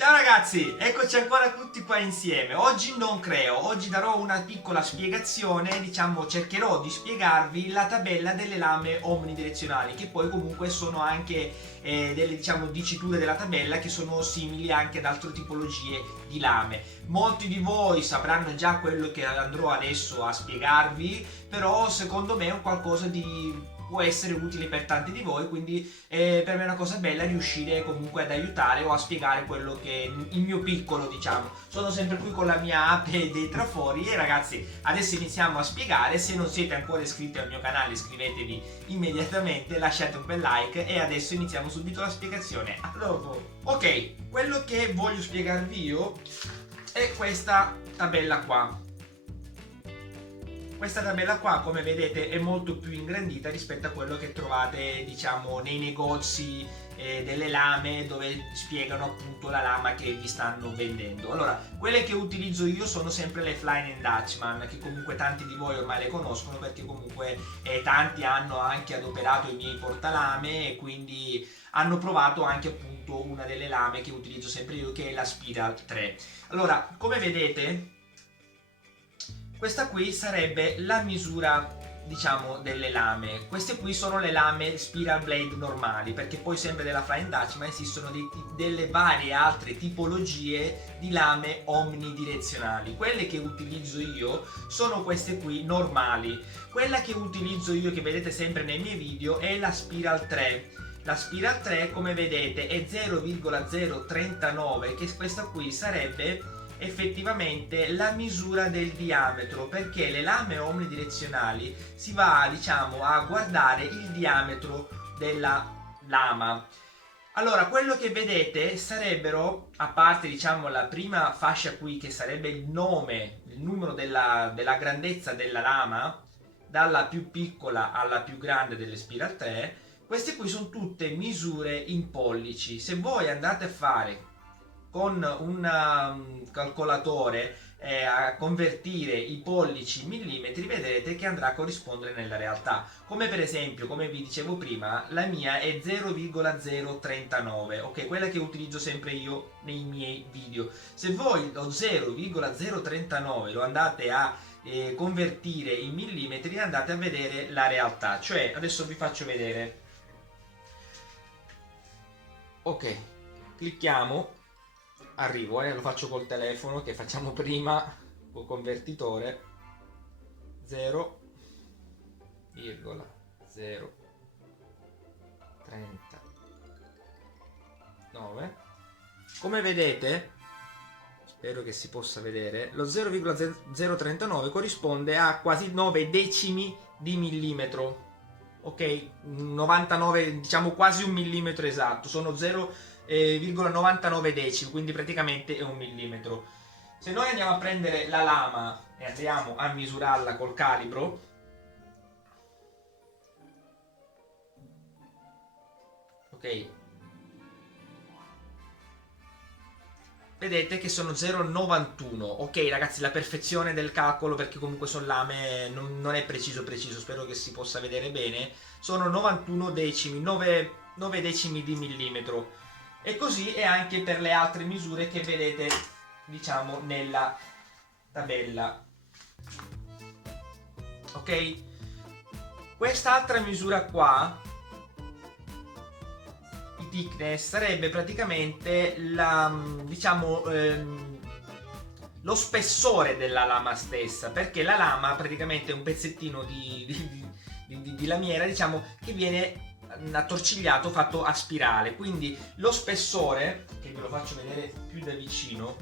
Ciao ragazzi, eccoci ancora tutti qua insieme. Oggi non creo, oggi darò una piccola spiegazione, diciamo cercherò di spiegarvi la tabella delle lame omnidirezionali, che poi comunque sono anche delle diciamo diciture della tabella che sono simili anche ad altre tipologie di lame. Molti di voi sapranno già quello che andrò adesso a spiegarvi, però secondo me è un qualcosa di può essere utile per tanti di voi, quindi per me è una cosa bella riuscire comunque ad aiutare o a spiegare quello che il mio piccolo, diciamo. Sono sempre qui con la mia ape dei trafori e ragazzi, adesso iniziamo a spiegare. Se non siete ancora iscritti al mio canale, iscrivetevi immediatamente, lasciate un bel like e adesso iniziamo subito la spiegazione. A dopo. Ok, quello che voglio spiegarvi io è questa tabella qua. Questa tabella qua, come vedete, è molto più ingrandita rispetto a quello che trovate, diciamo, nei negozi delle lame dove spiegano appunto la lama che vi stanno vendendo. Allora, quelle che utilizzo io sono sempre le Flying Dutchman, che comunque tanti di voi ormai le conoscono perché comunque tanti hanno anche adoperato i miei portalame e quindi hanno provato anche appunto una delle lame che utilizzo sempre io, che è la Spiral 3. Allora, come vedete, questa qui sarebbe la misura, diciamo, delle lame. Queste qui sono le lame Spiral Blade normali, perché poi sempre della Flying Dutchman esistono delle varie altre tipologie di lame omnidirezionali. Quelle che utilizzo io sono queste qui normali. Quella che utilizzo io, che vedete sempre nei miei video, è la Spiral 3. La Spiral 3, come vedete, è 0,039, che questa qui sarebbe effettivamente la misura del diametro, perché le lame omnidirezionali si va, diciamo, a guardare il diametro della lama. Allora, quello che vedete sarebbero, a parte diciamo la prima fascia qui che sarebbe il nome, il numero della grandezza della lama, dalla più piccola alla più grande delle Spiral 3, queste qui sono tutte misure in pollici. Se voi andate a fare con un calcolatore a convertire i pollici in millimetri, vedrete che andrà a corrispondere nella realtà. Come per esempio, come vi dicevo prima, la mia è 0,039, ok, quella che utilizzo sempre io nei miei video. Se voi lo 0,039 lo andate a convertire in millimetri, andate a vedere la realtà. Cioè, adesso vi faccio vedere. Ok, clicchiamo. Arrivo, lo faccio col telefono che facciamo prima, col convertitore. 0,039. Come vedete, spero che si possa vedere, lo 0,039 corrisponde a quasi 9 decimi di millimetro. Ok, 99, diciamo quasi un millimetro esatto, sono 0,99 decimi, quindi praticamente è un millimetro. Se noi andiamo a prendere la lama e andiamo a misurarla col calibro, ok, vedete che sono 0,91. Ok ragazzi, la perfezione del calcolo, perché comunque sono lame, non è preciso, spero che si possa vedere bene. Sono 91 decimi, 9 decimi di millimetro. E così è anche per le altre misure che vedete, diciamo, nella tabella. Ok? Quest'altra misura qua, il thickness, sarebbe praticamente la, diciamo, lo spessore della lama stessa, perché la lama praticamente è un pezzettino di lamiera, diciamo, che viene attorcigliato, fatto a spirale. Quindi lo spessore, che ve lo faccio vedere più da vicino,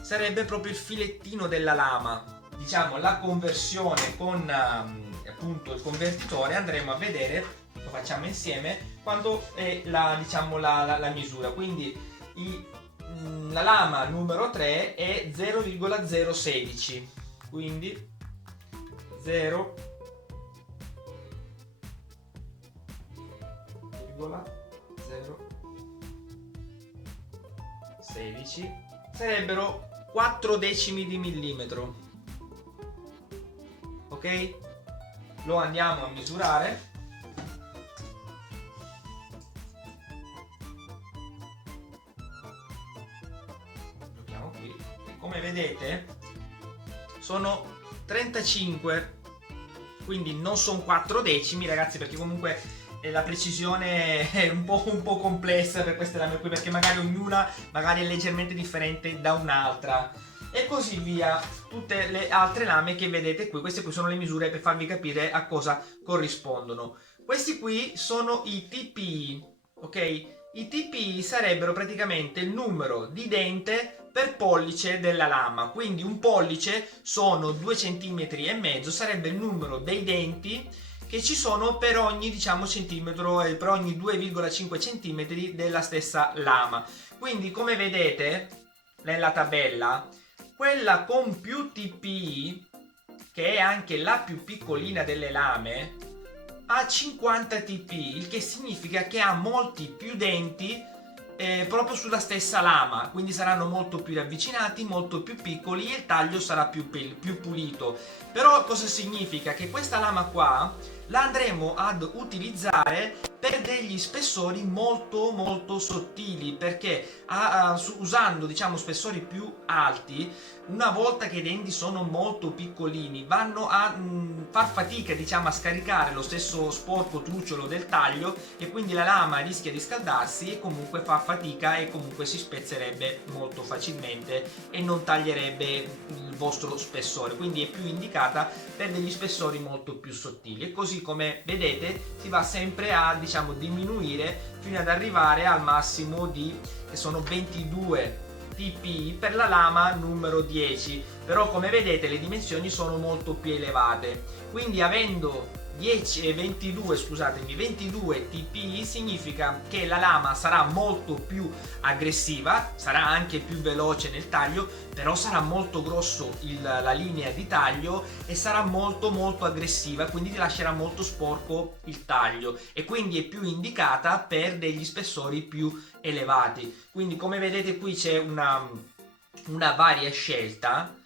sarebbe proprio il filettino della lama. Diciamo, la conversione con appunto il convertitore andremo a vedere, lo facciamo insieme, quando è diciamo, la misura. Quindi la lama numero 3 è 0,016, quindi 0,016 sarebbero 4 decimi di millimetro. Ok? Lo andiamo a misurare. come vedete sono 35, quindi non sono 4 decimi ragazzi, perché comunque la precisione è un po' complessa per queste lame qui, perché magari ognuna magari è leggermente differente da un'altra e così via. Tutte le altre lame che vedete qui, queste qui sono le misure per farvi capire a cosa corrispondono. Questi qui sono i TPI, ok? I TPI sarebbero praticamente il numero di dente per pollice della lama, quindi un pollice sono 2,5 cm, sarebbe il numero dei denti che ci sono per ogni, diciamo, centimetro, per ogni 2,5 cm della stessa lama. Quindi come vedete nella tabella, quella con più TPI, che è anche la più piccolina delle lame, ha 50 TPI, il che significa che ha molti più denti proprio sulla stessa lama, quindi saranno molto più ravvicinati, molto più piccoli e il taglio sarà più pulito. Però cosa significa? Che questa lama qua la andremo ad utilizzare per degli spessori molto sottili, perché usando, diciamo, spessori più alti, una volta che i denti sono molto piccolini vanno a far fatica, diciamo, a scaricare lo stesso sporco trucciolo del taglio, e quindi la lama rischia di scaldarsi e comunque fa fatica e comunque si spezzerebbe molto facilmente e non taglierebbe il vostro spessore. Quindi è più indicata per degli spessori molto più sottili, e così come vedete si va sempre a, diciamo, diminuire fino ad arrivare al massimo di, che sono 22 TPI per la lama numero 10. Però come vedete le dimensioni sono molto più elevate, quindi avendo 22 TPI significa che la lama sarà molto più aggressiva, sarà anche più veloce nel taglio, però sarà molto grosso la linea di taglio e sarà molto aggressiva, quindi ti lascerà molto sporco il taglio, e quindi è più indicata per degli spessori più elevati. Quindi come vedete qui c'è una varia scelta.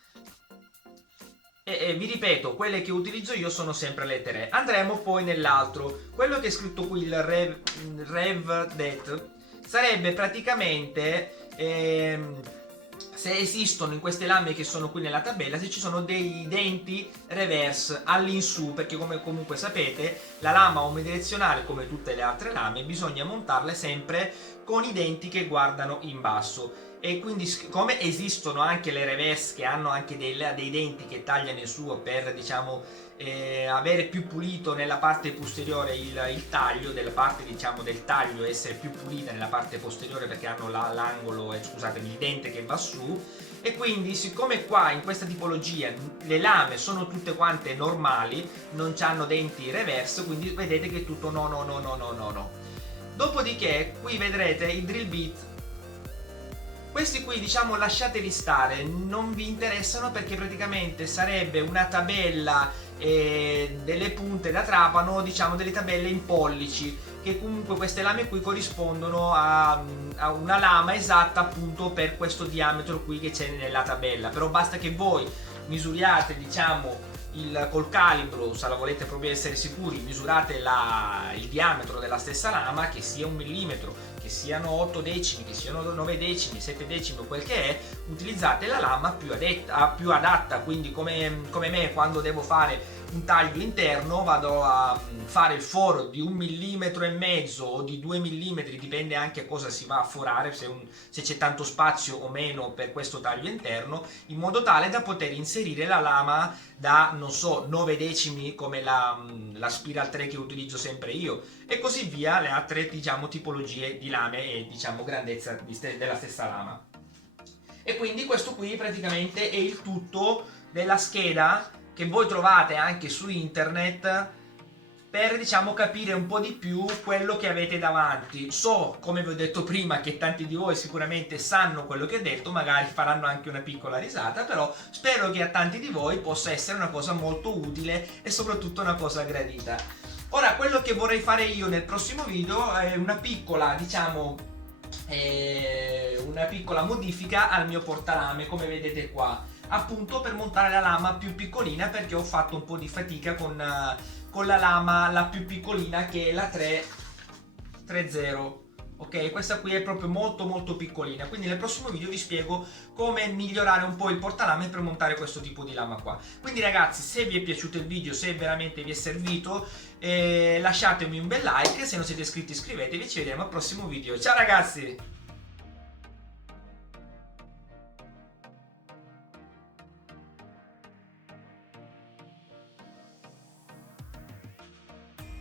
E vi ripeto, quelle che utilizzo io sono sempre le 3. Andremo poi nell'altro. Quello che è scritto qui, il RevDet, sarebbe praticamente se esistono in queste lame che sono qui nella tabella, se ci sono dei denti reverse all'insù, perché come comunque sapete la lama omnidirezionale, come tutte le altre lame, bisogna montarle sempre con i denti che guardano in basso. E quindi come esistono anche le reverse che hanno anche dei denti che tagliano in su per, diciamo, avere più pulito nella parte posteriore il taglio, della parte, diciamo, del taglio essere più pulita nella parte posteriore, perché hanno l'angolo, scusatemi, il dente che va su. E quindi siccome qua in questa tipologia le lame sono tutte quante normali, non hanno denti reverse, quindi vedete che è tutto no. Dopodiché qui vedrete i drill bit. Questi qui, diciamo, lasciateli stare, non vi interessano, perché praticamente sarebbe una tabella delle punte da trapano, diciamo delle tabelle in pollici, che comunque queste lame qui corrispondono a una lama esatta appunto per questo diametro qui che c'è nella tabella. Però basta che voi misuriate, diciamo, col calibro, se la volete proprio essere sicuri, misurate il diametro della stessa lama, che sia 1 millimetro, che siano 8 decimi, che siano 9 decimi, 7 decimi o quel che è, utilizzate la lama più adatta. Quindi come me, quando devo fare un taglio interno, vado a fare il foro di 1,5 mm o di 2 mm, dipende anche cosa si va a forare, se c'è tanto spazio o meno per questo taglio interno, in modo tale da poter inserire la lama da, non so, 9 decimi come la Spiral 3 che utilizzo sempre io, e così via le altre, diciamo, tipologie di lame e, diciamo, grandezza della stessa lama. E quindi questo qui praticamente è il tutto della scheda che voi trovate anche su internet per, diciamo, capire un po' di più quello che avete davanti. So, come vi ho detto prima, che tanti di voi sicuramente sanno quello che ho detto, magari faranno anche una piccola risata, però spero che a tanti di voi possa essere una cosa molto utile e soprattutto una cosa gradita. Ora, quello che vorrei fare io nel prossimo video è una piccola, diciamo, una piccola modifica al mio portalame, come vedete qua, appunto per montare la lama più piccolina, perché ho fatto un po' di fatica con la lama la più piccolina, che è la 330, ok? Questa qui è proprio molto piccolina, quindi nel prossimo video vi spiego come migliorare un po' il portalame per montare questo tipo di lama qua. Quindi ragazzi, se vi è piaciuto il video, se veramente vi è servito, lasciatemi un bel like, se non siete iscritti iscrivetevi, ci vediamo al prossimo video. Ciao ragazzi!